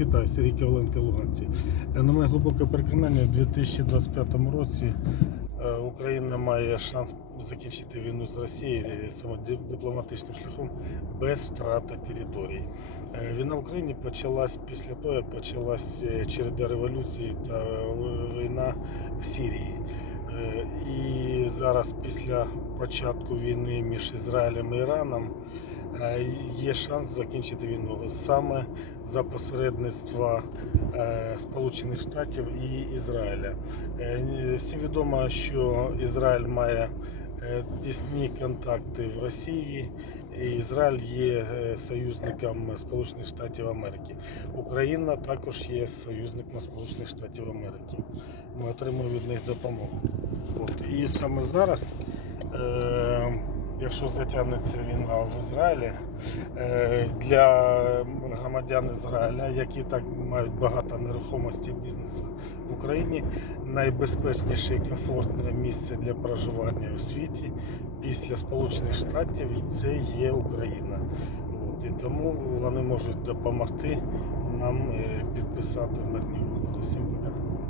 Вітаю, Сергій Коваленко, Луганці. Е, На моє глибоке переконання, у 2025 році е, Україна має шанс закінчити війну з Росією е, саме ди- дипломатичним шляхом без втрати територій. Війна в Україні почалась після того, як почалась череда революцій та війна в Сирії. І зараз, після початку війни між Ізраїлем і Іраном, є шанс закінчити війну саме за посередництва е, Сполучених Штатів і Ізраїля. Е, Всім відомо, що Ізраїль має е, тісні контакти в Росії. І Ізраїль є е, союзником Сполучених Штатів Америки. Україна також є союзником Сполучених Штатів Америки. Ми отримуємо від них допомогу. От. І саме зараз, е, якщо затягнеться війна в Ізраїлі, е, для громадян Ізраїля, які так мають багато нерухомості бізнесу в Україні, найбезпечніше і комфортне місце для проживання у світі після Сполучених Штатів, і це є Україна. От, і тому вони можуть допомогти нам е, підписати мирні угоди. Всім пока.